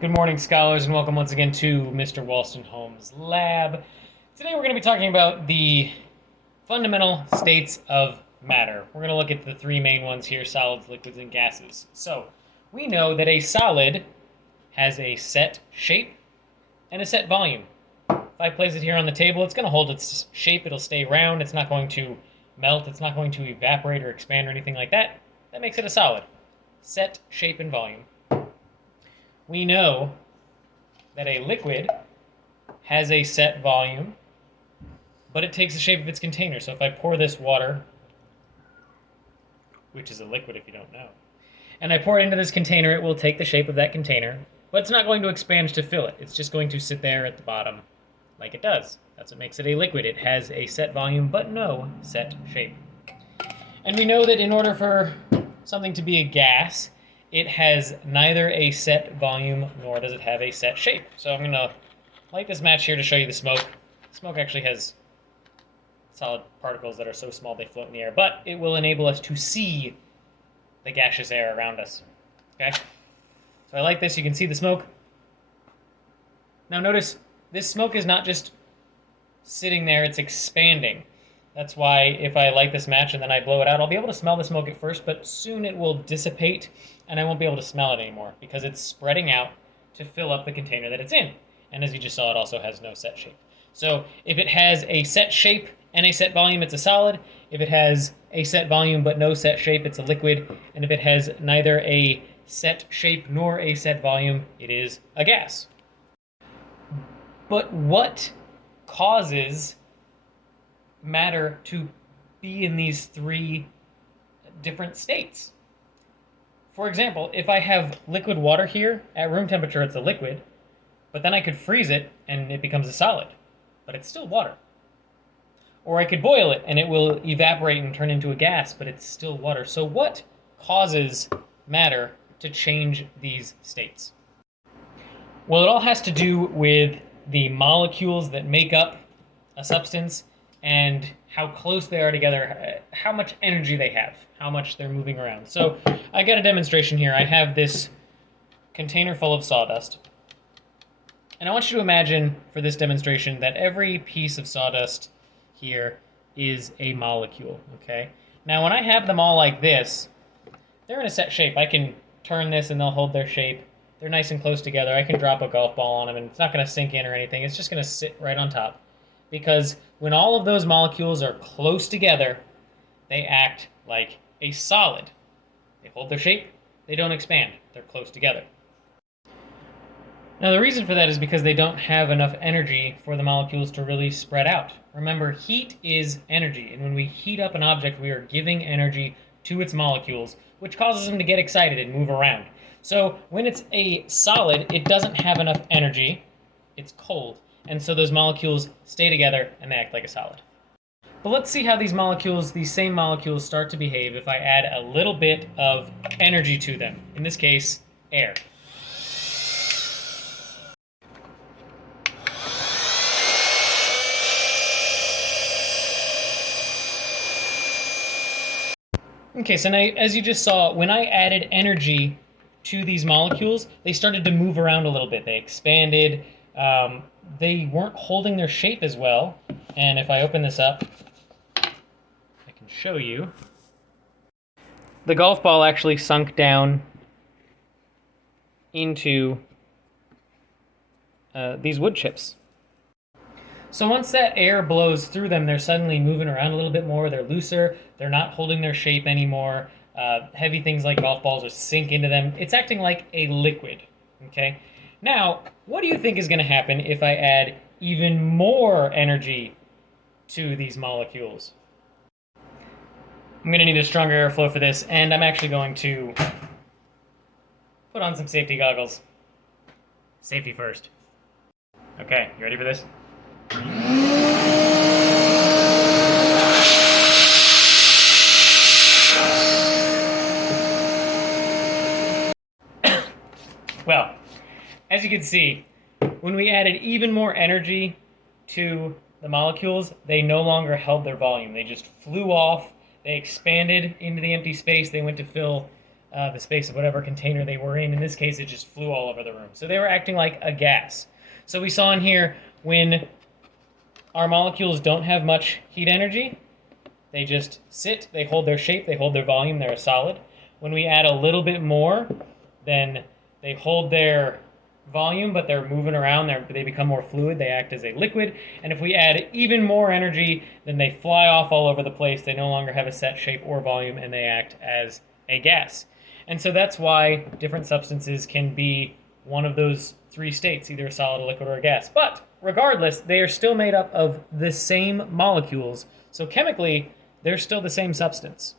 Good morning, scholars, and welcome once again to Mr. Wolstenholme's lab. Today we're going to be talking about the fundamental states of matter. We're going to look at the three main ones here: solids, liquids, and gases. So, we know that a solid has a set shape and a set volume. If I place it here on the table, it's going to hold its shape. It'll stay round. It's not going to melt. It's not going to evaporate or expand or anything like that. That makes it a solid. Set shape and volume. We know that a liquid has a set volume, but it takes the shape of its container. So if I pour this water, which is a liquid if you don't know, and I pour it into this container, it will take the shape of that container, but it's not going to expand to fill it. It's just going to sit there at the bottom like it does. That's what makes it a liquid. It has a set volume, but no set shape. And we know that in order for something to be a gas, it has neither a set volume nor does it have a set shape. So I'm going to light this match here to show you the smoke. Smoke actually has solid particles that are so small they float in the air, but it will enable us to see the gaseous air around us. Okay? So I light this, you can see the smoke. Now notice, this smoke is not just sitting there, it's expanding. That's why if I light this match and then I blow it out, I'll be able to smell the smoke at first, but soon it will dissipate and I won't be able to smell it anymore because it's spreading out to fill up the container that it's in. And as you just saw, it also has no set shape. So if it has a set shape and a set volume, it's a solid. If it has a set volume but no set shape, it's a liquid. And if it has neither a set shape nor a set volume, it is a gas. But what causes matter to be in these three different states? For example, if I have liquid water here, at room temperature it's a liquid, but then I could freeze it and it becomes a solid, but it's still water. Or I could boil it and it will evaporate and turn into a gas, but it's still water. So what causes matter to change these states? Well, it all has to do with the molecules that make up a substance and how close they are together, how much energy they have, how much they're moving around. So I got a demonstration here. I have this container full of sawdust. And I want you to imagine for this demonstration that every piece of sawdust here is a molecule, okay? Now when I have them all like this, they're in a set shape. I can turn this and they'll hold their shape. They're nice and close together. I can drop a golf ball on them and it's not going to sink in or anything. It's just going to sit right on top. Because when all of those molecules are close together, they act like a solid. They hold their shape, they don't expand, they're close together. Now the reason for that is because they don't have enough energy for the molecules to really spread out. Remember, heat is energy, and when we heat up an object, we are giving energy to its molecules, which causes them to get excited and move around. So when it's a solid, it doesn't have enough energy, it's cold. And so those molecules stay together and they act like a solid. But let's see how these molecules, these same molecules, start to behave if I add a little bit of energy to them. In this case, air. Okay, so now as you just saw, when I added energy to these molecules, they started to move around a little bit. They expanded. They weren't holding their shape as well. And if I open this up, I can show you. The golf ball actually sunk down into these wood chips. So once that air blows through them, they're suddenly moving around a little bit more. They're looser. They're not holding their shape anymore. Heavy things like golf balls will sink into them. It's acting like a liquid, okay? Now, what do you think is going to happen if I add even more energy to these molecules? I'm going to need a stronger airflow for this, and I'm actually going to put on some safety goggles. Safety first. Okay, you ready for this? Well, as you can see, when we added even more energy to the molecules, they no longer held their volume. They just flew off, they expanded into the empty space, they went to fill the space of whatever container they were in. In this case, it just flew all over the room. So they were acting like a gas. So we saw in here when our molecules don't have much heat energy, they just sit, they hold their shape, they hold their volume, they're a solid. When we add a little bit more, then they hold their volume, but they're moving around, they become more fluid, they act as a liquid. And if we add even more energy, then they fly off all over the place, they no longer have a set shape or volume, and they act as a gas. And so that's why different substances can be one of those three states, either a solid, a liquid, or a gas. But regardless, they are still made up of the same molecules. So chemically, they're still the same substance.